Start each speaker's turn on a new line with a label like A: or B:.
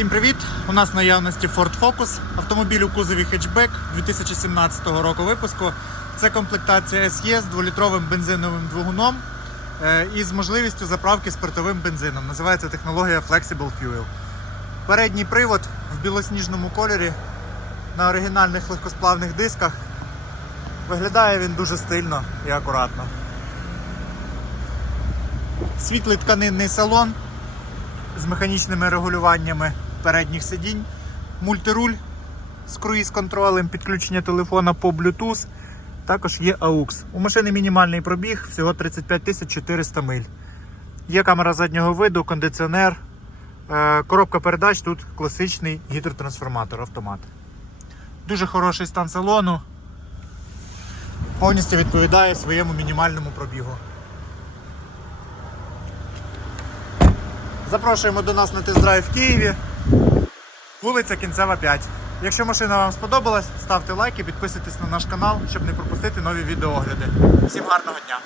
A: Всім привіт! У нас в наявності Ford Focus, автомобіль у кузові хетчбек 2017 року випуску. Це комплектація SE з 2-літровим бензиновим двигуном е, і з можливістю заправки спиртовим бензином. Називається технологія Flexible Fuel. Передній привод в білосніжному кольорі на оригінальних легкосплавних дисках. Виглядає він дуже стильно і акуратно. Світлий тканинний салон з механічними регулюваннями передніх сидінь, мультируль з круїз-контролем, підключення телефона по Bluetooth. Також є AUX. У машини мінімальний пробіг, всього 35 400 миль. Є камера заднього виду, кондиціонер, е, коробка передач, тут класичний гідротрансформатор автомат. Дуже хороший стан салону. Повністю відповідає своєму мінімальному пробігу. Запрошуємо до нас на тест-драйв в Києві. Вулиця Кінцева 5. Якщо машина вам сподобалась, ставте лайки, підписуйтесь на наш канал, щоб не пропустити нові відеоогляди. Всім гарного дня!